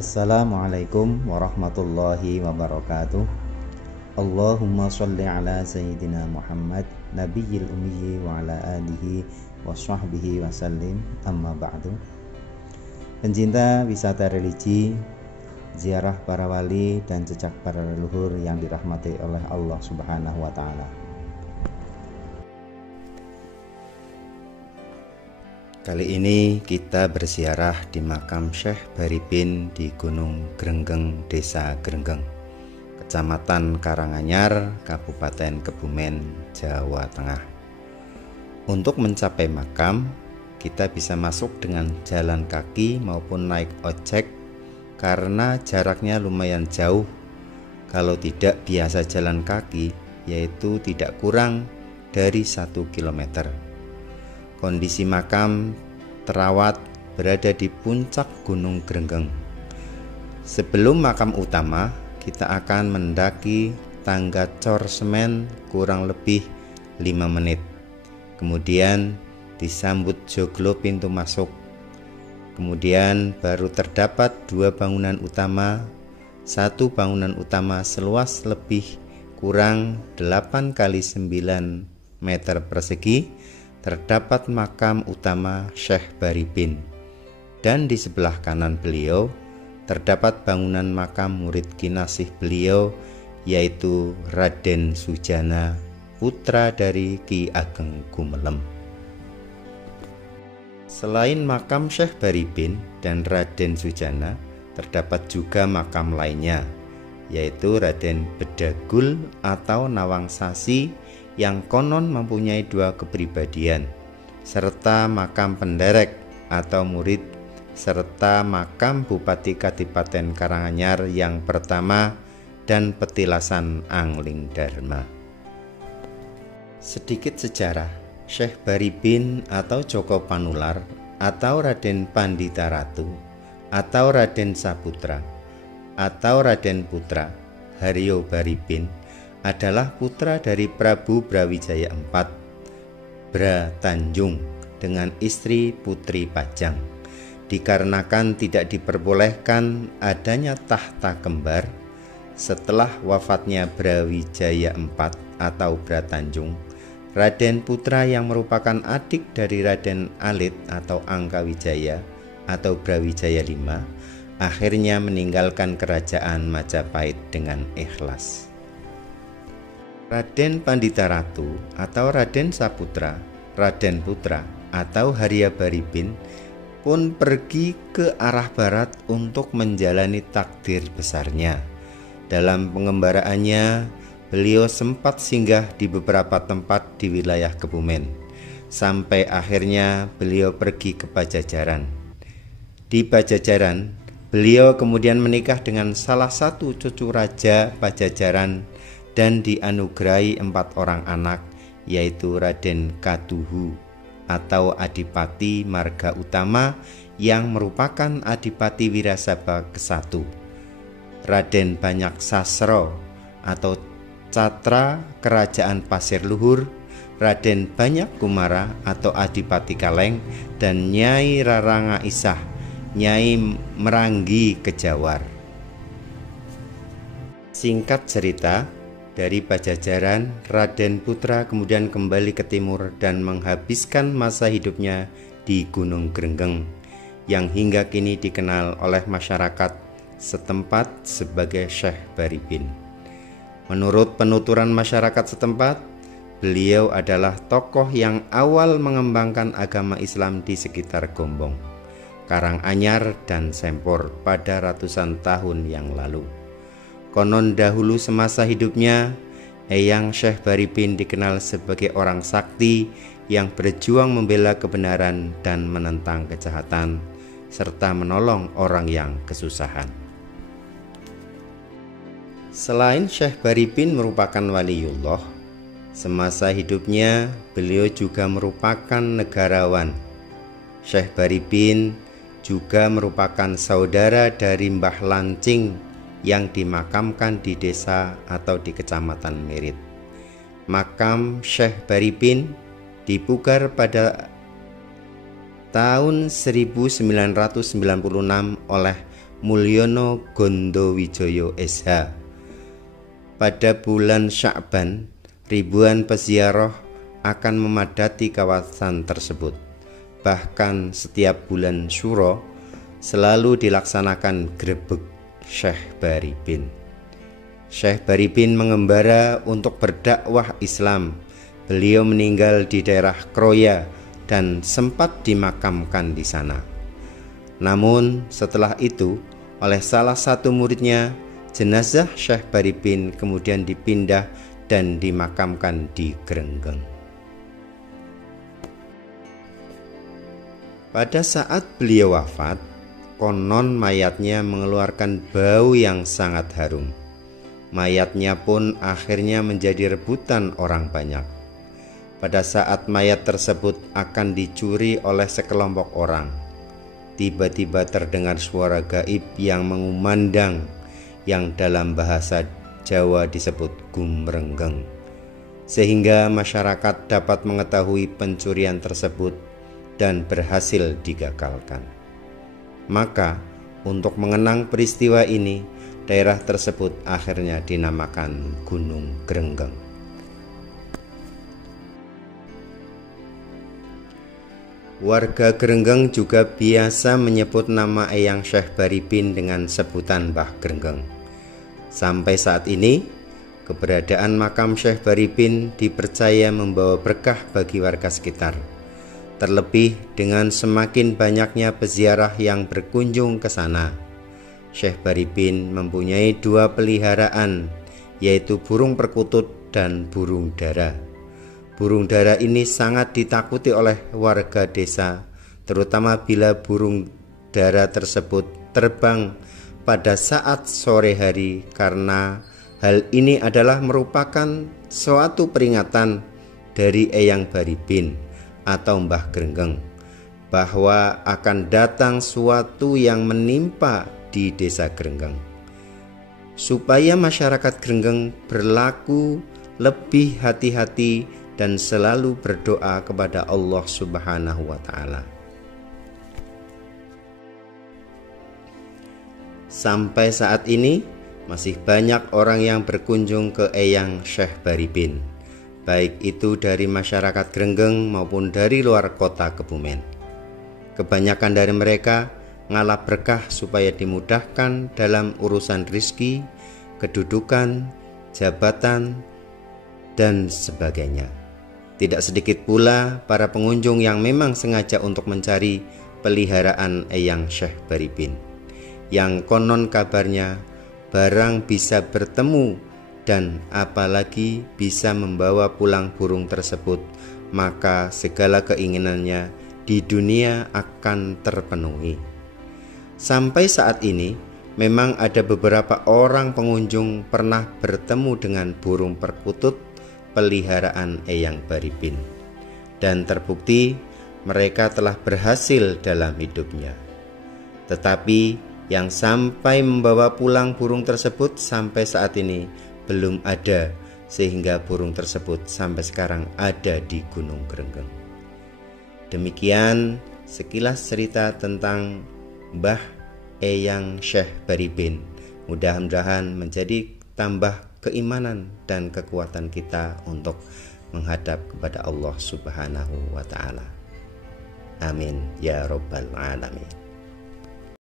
Assalamualaikum warahmatullahi wabarakatuh. Allahumma sholli ala sayyidina Muhammad nabiyil ummi wa ala alihi wa sahbihi wa sallim, amma ba'du. Pencinta wisata religi, ziarah para wali dan jejak para leluhur yang dirahmati oleh Allah Subhanahu wa taala. Kali ini kita berziarah di makam Syekh Baribin di Gunung Grenggeng, Desa Grenggeng, Kecamatan Karanganyar, Kabupaten Kebumen, Jawa Tengah. Untuk mencapai makam, kita bisa masuk dengan jalan kaki maupun naik ojek karena jaraknya lumayan jauh. Kalau tidak biasa jalan kaki, yaitu tidak kurang dari 1 kilometer. Kondisi makam terawat berada di puncak Gunung Grenggeng. Sebelum makam utama, kita akan mendaki tangga cor semen kurang lebih 5 menit. Kemudian disambut joglo pintu masuk. Kemudian baru terdapat 2 bangunan utama. 1 bangunan utama seluas lebih kurang 8 x 9 meter persegi. Terdapat makam utama Syekh Baribin, dan di sebelah kanan beliau terdapat bangunan makam murid kinasih beliau, yaitu Raden Sujana, putra dari Ki Ageng Gumelem. Selain makam Syekh Baribin dan Raden Sujana, terdapat juga makam lainnya, yaitu Raden Bedagul atau Nawangsasi yang konon mempunyai 2 kepribadian, serta makam penderek atau murid, serta makam Bupati Kadipaten Karanganyar yang pertama dan petilasan Angling Dharma. Sedikit sejarah Syekh Baribin atau Joko Panular atau Raden Pandita Ratu atau Raden Saputra atau Raden Putra Haryo Baribin adalah putra dari Prabu Brawijaya IV, Bra Tanjung, dengan istri Putri Pajang. Dikarenakan tidak diperbolehkan adanya tahta kembar, setelah wafatnya Brawijaya IV atau Bra Tanjung, Raden Putra yang merupakan adik dari Raden Alit atau Angkawijaya atau Brawijaya V akhirnya meninggalkan kerajaan Majapahit dengan ikhlas. Raden Pandita Ratu atau Raden Saputra, Raden Putra atau Harya Baribin pun pergi ke arah barat untuk menjalani takdir besarnya. Dalam pengembaraannya, beliau sempat singgah di beberapa tempat di wilayah Kebumen, sampai akhirnya beliau pergi ke Pajajaran. Di Pajajaran, beliau kemudian menikah dengan salah satu cucu raja Pajajaran dan dianugerahi 4 orang anak, yaitu Raden Kaduhu atau Adipati Marga Utama yang merupakan Adipati Wirasaba ke-1, Raden Banyak Sasro atau Catra Kerajaan Pasir Luhur, Raden Banyak Kumara atau Adipati Kaleng, dan Nyai Raranga Isah, Nyai Meranggi Kejawar. Singkat cerita, dari Pajajaran, Raden Putra kemudian kembali ke timur dan menghabiskan masa hidupnya di Gunung Grenggeng, yang hingga kini dikenal oleh masyarakat setempat sebagai Syekh Baribin. Menurut penuturan masyarakat setempat, beliau adalah tokoh yang awal mengembangkan agama Islam di sekitar Gombong, Karanganyar, dan Sempor pada ratusan tahun yang lalu. Konon dahulu semasa hidupnya, Eyang Syekh Baribin dikenal sebagai orang sakti yang berjuang membela kebenaran dan menentang kejahatan, serta menolong orang yang kesusahan. Selain Syekh Baribin merupakan waliullah, semasa hidupnya beliau juga merupakan negarawan. Syekh Baribin juga merupakan saudara dari Mbah Lancing yang dimakamkan di desa atau di Kecamatan Mirit. Makam Syekh Baribin dipugar pada tahun 1996 oleh Mulyono Gondowijoyo SH. Pada bulan Sya'ban, ribuan peziarah akan memadati kawasan tersebut. Bahkan setiap bulan Syuro selalu dilaksanakan grebeg Syekh Baribin. Syekh Baribin mengembara untuk berdakwah Islam. Beliau meninggal di daerah Kroya dan sempat dimakamkan di sana. Namun setelah itu oleh salah satu muridnya, jenazah Syekh Baribin kemudian dipindah dan dimakamkan di Grenggeng. Pada saat beliau wafat, konon mayatnya mengeluarkan bau yang sangat harum. Mayatnya pun akhirnya menjadi rebutan orang banyak. Pada saat mayat tersebut akan dicuri oleh sekelompok orang, tiba-tiba terdengar suara gaib yang mengumandang, yang dalam bahasa Jawa disebut gumrenggeng, sehingga masyarakat dapat mengetahui pencurian tersebut dan berhasil digagalkan. Maka untuk mengenang peristiwa ini, daerah tersebut akhirnya dinamakan Gunung Grenggeng. Warga Grenggeng juga biasa menyebut nama Eyang Syekh Baribin dengan sebutan Mbah Grenggeng. Sampai saat ini, keberadaan makam Syekh Baribin dipercaya membawa berkah bagi warga sekitar. Terlebih dengan semakin banyaknya peziarah yang berkunjung ke sana. Syekh Baribin mempunyai 2 peliharaan, yaitu burung perkutut dan burung dara. Burung dara ini sangat ditakuti oleh warga desa, terutama bila burung dara tersebut terbang pada saat sore hari, karena hal ini adalah merupakan suatu peringatan dari Eyang Baribin atau Mbah Grenggeng bahwa akan datang suatu yang menimpa di desa Grenggeng. Supaya masyarakat Grenggeng berlaku lebih hati-hati dan selalu berdoa kepada Allah Subhanahu wa Ta'ala. Sampai saat ini masih banyak orang yang berkunjung ke Eyang Syekh Baribin, baik itu dari masyarakat Grenggeng maupun dari luar kota Kebumen. Kebanyakan dari mereka ngalap berkah supaya dimudahkan dalam urusan rizki, kedudukan, jabatan, dan sebagainya. Tidak sedikit pula para pengunjung yang memang sengaja untuk mencari peliharaan Eyang Syekh Baribin, yang konon kabarnya barang bisa bertemu dan apalagi bisa membawa pulang burung tersebut, maka segala keinginannya di dunia akan terpenuhi. Sampai saat ini memang ada beberapa orang pengunjung pernah bertemu dengan burung perkutut peliharaan Eyang Baribin, dan terbukti mereka telah berhasil dalam hidupnya. Tetapi yang sampai membawa pulang burung tersebut sampai saat ini belum ada, sehingga burung tersebut sampai sekarang ada di Gunung Grenggeng. Demikian sekilas cerita tentang Mbah Eyang Syekh Baribin. Mudah-mudahan menjadi tambah keimanan dan kekuatan kita untuk menghadap kepada Allah Subhanahu wa Ta'ala. Amin ya Rabbal Alamin.